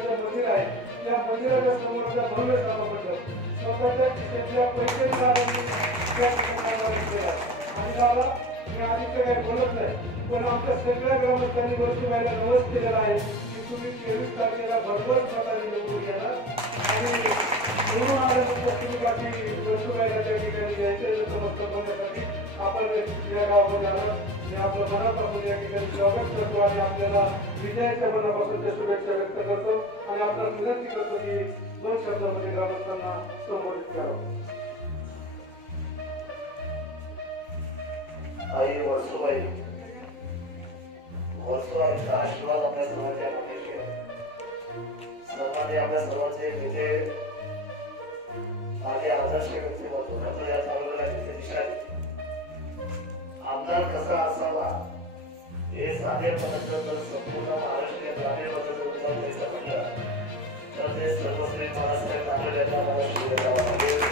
विठुरायाचं मंदिर आहे. या मंदिराच्या समोरच्या भव्य सभामंडप स्वतःच्या खिशातल्या पैसे काढून त्या ठिकाणी केला. आणि दादा मी आधी काही बोलत नाही, पण आमच्या सगळ्या ग्रामस्थांनी वर्षभराला नवस केलेला आहे की तुम्ही 23 तारखेला भरभर मताने निवडून येणार आणि निवडून आल्यानंतर तुम्ही बाकी वर्षभराला त्या ठिकाणी यायचे समस्त होण्यासाठी आपण या गावामध्ये आला. मी आपलं मनापासून या ठिकाणी स्वागत करतो आणि आपल्याला विजयाच्या मनापासूनच्या शुभेच्छा व्यक्त करतो आणि आपल्याला विनंती करतो की 2 शब्दामध्ये ग्रामस्थांना संबोधित करावं. आई वर्षोबाई वर्षोबाईंचा आशीर्वाद आपल्या सर्वांच्या पाठीशी आहे. सर्वांनी आपल्या सर्वांचे नेते आणि आदर्श व्यक्तिमत्व आपल्या या तालुक्याला तिथे दिशा देते. आमदार कसा असावा हे साधेपणाचं जर संपूर्ण महाराष्ट्रीय ग्रामीण भागाचं उदाहरण द्यायचं म्हटलं तर ते सर्वश्री बाळासाहेब ठाकरे यांना मला श्री द्यावा लागेल.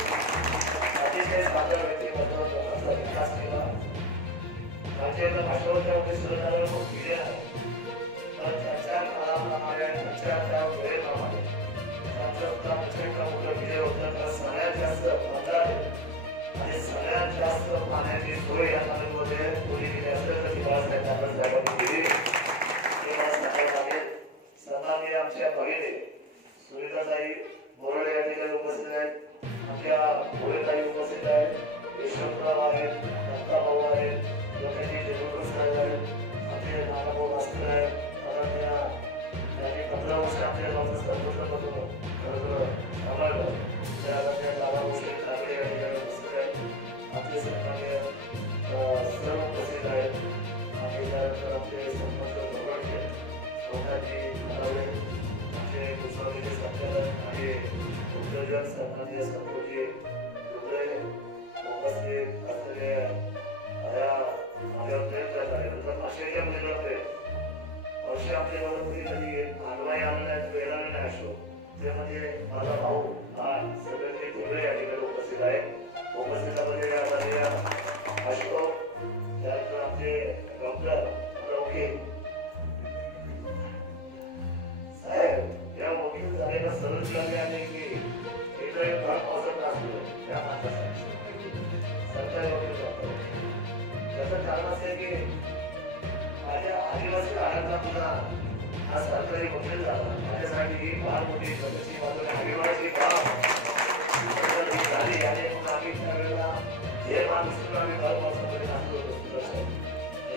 अतिशय साधं व्यक्तिमत्व लोकांचा विकास केला. राज्याच्या भाषणाच्या सहकार्याला खूप दिले आहे. तर त्यांच्या काळाप्रमाणे त्यांच्या त्या वेळेप्रमाणे त्यांचं प्रचंड मोठं विजय होतं. तर सगळ्यात जास्त मतदार आणि सगळ्यात जास्त पाण्याची सोय या तालुक्यामध्ये कोणी केली असेल तर ती बाळासाहेब ठाकरे साहेबांनी केली. ते मला सांगायला लागेल. सन्माननीय आमच्या भगिनी सुनीताताई बोराडे या ठिकाणी उपस्थित आहेत. आमच्या भोळेताई उपस्थित आहेत. यशवंतराव आहेत, दत्ताभाऊ आहेत, लोकांची देवकर साहेब आहेत, आमचे नानाभाऊ मास्तर आहेत. त्यांनी 15 वर्ष आपल्या गावचं संघटन होतं सांभाळलं. त्या दादाभाऊ ठाकरे या ठिकाणी उपस्थित आहेत. आपले सन्मान्य सर्व उपस्थित आहेत आणि त्यानंतर आपले सरपंच गवळके, लोकांची घालावे, आमचे कुशवाजीचे संचालक आणि उद्योजक सन्मान्य संतोषजी दुबळे उपस्थित असलेल्या या माझ्या प्रयत्न झाल्यानंतर अशाच्या मुलीला प्रेम अशी आपल्या गावामध्ये कधी मानवाई आणण्यात वेळेला नाही असतो. ते म्हणजे माझा भाऊ हा सगळे ते दुबळे या ठिकाणी उपस्थित आहे. उपस्थितामध्ये आलेल्या अशोक, त्यानंतर आमचे डॉक्टर लौके साहेब या वकील झालेल्या सरळ लागले आणि की इकडे भाग पावसात असतो त्या माणसासाठी सरकारी वकील जातो. त्याचं कारण असं आहे की माझ्या आदिवासी काळातला मुलगा हा सरकारी वकील झाला. माझ्यासाठी ही फार मोठी प्रगती बाजूने आदिवासी काम झाली आणि मग आम्ही त्यावेळेला हे माणूस आम्ही घर पावसामध्ये असलो होतो.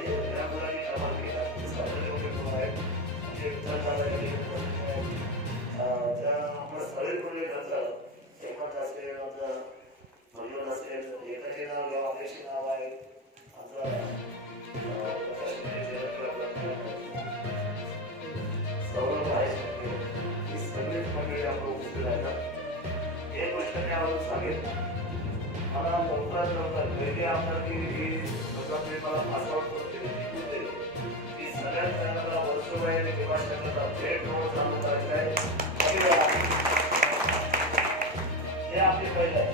त्या मुलांनी कमाल केला. सरकारी वकील कोण आहेत म्हणजे विचारधारा त्या आपलं स्थळी कोणी करतात हेमंत असेल, आमचं मनोज असेल, एकाचे नाव गाव अपेक्षे नाव आहे, आमचा सौरभ आहे, ही सगळीच मंडळी आपण उपस्थित राहतात. एक गोष्ट मी आवडून सांगेन, मला लवकरात लवकर वेगळी आमदारकी ही लोकांनी मला पासआउट करून दिली की सगळ्यात पहिल्यांदा वर्षोबाई आणि निवास क्षेत्राचा थेट रोड चालू करायचा आहे. हे आपली पहिलं आहे.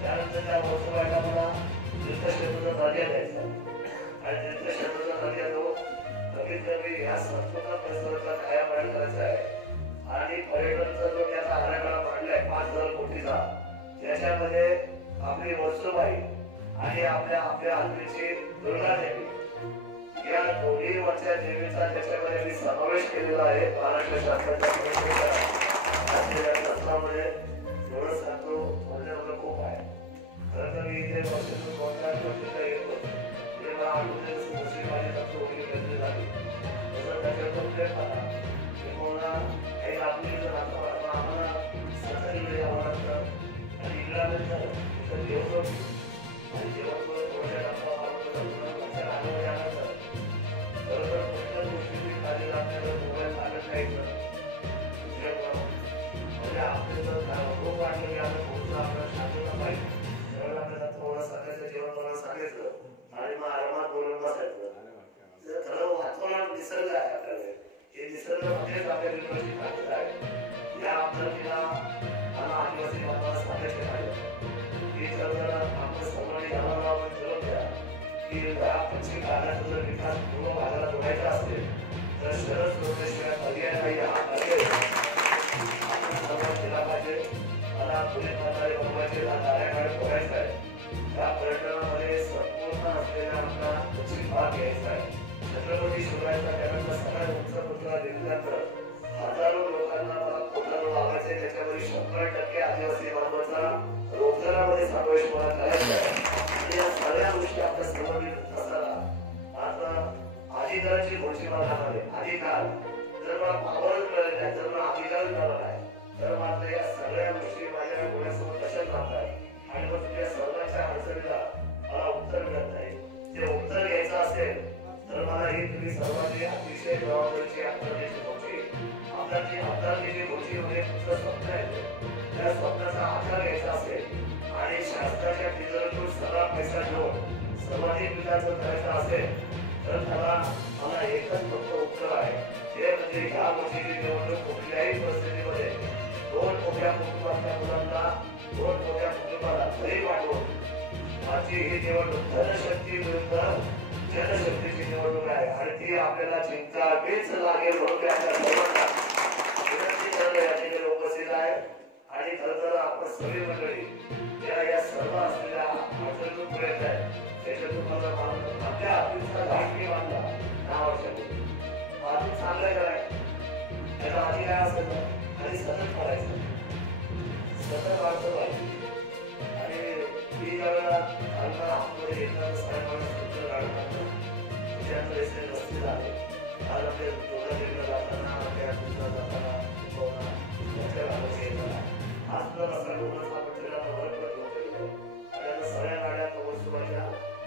त्यानंतर त्या वर्षोबाईला मला तीर्थक्षेत्राचा दर्जा द्यायचा आणि तीर्थक्षेत्राचा दर्जा तो कमीत कमी ह्या संपूर्ण परिसराचा कायापालट करायचा आहे. आणि पर्यटनचा जो मी आता आराखडा मांडलाय 5,000 कोटीचा, त्याच्यामध्ये आपली वर्षोबाई आणि आपल्या हल्लीची दुर्गा देवी या दोन्ही वरच्या देवीचा त्याच्यामध्ये मी समावेश केलेला आहे. महाराष्ट्र शासनाच्या शासनामध्ये एवढं सांगतो माझ्यावर खूप आहे. खरं तर मी इथे वर्षातून 2-4 येतो तेव्हा आठवडे दुसरी माझी तत्व वगैरे घेतली झाली तसं त्याच्यावर प्रेम आला किंवा काही आपली आम्हाला सरकारी यावं लागतं आणि इकडल्यानंतर इथं जेवण आणि जेवण थोड्या माझ्या आनंद आल्यानंतर खरं तर कुठल्या गोष्टीची खाली आपल्याला मोबाईल मागत राहायचं म्हणजे आपले जर खूप वाटलं की आपण पोहोचलं आपल्याला शांतता पाहिजे त्यावेळेला आपल्याला थोडं सकाळचं जेवण मला सांगायचं आणि मग आरामात बोलून बसायचं. खरं वातावरण निसर्ग आहे आपल्याला हे निसर्गामध्येच आपल्या विकासाची ताकद आहे. या आमदारकीला मला आदिवासी बांधवाला सांगायचे पाहिजे की जर आपण सर्वांनी गावाला आपण ठरवून द्या की या पश्चिम भागाचा जर विकास पूर्व भागाला जोडायचा असेल तर शरद सोडल्याशिवाय पर्याय नाही. हा पर्याय आपल्याला आपला दक्षिण भाग घ्यायचा आहे. छत्रपती शिवरायांचा त्यानंतर सगळ्यात उंच पुतळा दिल्यानंतर हजारो लोकांना कोकणाला लावायचे, त्याच्यामध्ये 100% आदिवासी बांधवाचा रोजगारामध्ये समावेश करायचा आहे. आणि या सगळ्या गोष्टी आपल्या समोर असताना आता अधिकाराची घोषणा झाली. अधिकार जर मला पावरच मिळाले नाही, जर मला अधिकार मिळाला नाही, तर मात्र या सगळ्या गोष्टी माझ्या डोळ्यासमोर कशाच राहतात आणि मग तुझ्या सर्वांच्या अडचणीला मला उत्तर मिळत नाही. ते उत्तर घ्यायचं असेल तर मला ही तुम्ही सर्वांनी अतिशय जबाबदारीची आत्मनिर्भर होती. आपल्याची आत्मनिर्भर होती म्हणजे तुमचं स्वप्न आहे, त्या स्वप्नाचा आधार घ्यायचा असेल आणि शासनाच्या तिजोरीतून सगळा पैसा घेऊन सर्वाधिक विकास करायचा असेल तर त्याला मला एकच फक्त उत्तर आहे, ते म्हणजे ह्या वर्षीची निवडणूक कुठल्याही परिस्थितीमध्ये 2 मोठ्या कुटुंबातल्या मुलांना 2 मोठ्या कुटुंबाला घरी पाठवून माझी ही निवडणूक धनशक्ती विरुद्ध जनशक्तीची निवडणूक आहे आणि ती आपल्याला जिंकावीच लागेल म्हणून आपल्या सर्वांना विनंती करणे या ठिकाणी उपस्थित आहे. आणि खरं तर आपण सगळी मंडळी या सर्व असलेल्या अडचणीतून प्रयत्न आहे, त्याच्यातून मला आपल्या आधीचा धाडकी बांधला 10 वर्षापूर्वी आधी चांगलं करायचं, त्याचा आधी काय असायचं आणि सतत करायचं, सतत वाढत पाहिजे. आणि ती ज्यावेळेला चालताना आपल्याला येताना साहेबांना सूत्र काढताना त्याच्यानंतर रस्ते रस्ते झाले. आज आपल्या दोघांकडे जाताना आपल्या दुसरा जाताना त्याच्या गावाचे येताना आज तुला रस्ता डोंगराचा आपण त्याला वर पण घेऊन गेलो आणि आता सगळ्या गाड्या कवरसुबाच्या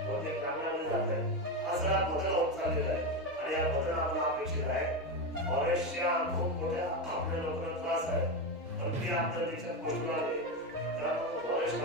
बहुतेक ग्रामीणामध्ये जात आहेत. हा सगळा बदल होत चाललेला आहे आणि या बदल आपला अपेक्षित आहे. फॉरेस्टच्या खूप मोठ्या आपल्या लोकांना त्रास आहे, पण ती आपल्या देशात गोष्ट आली त्यामुळे फॉरेस्ट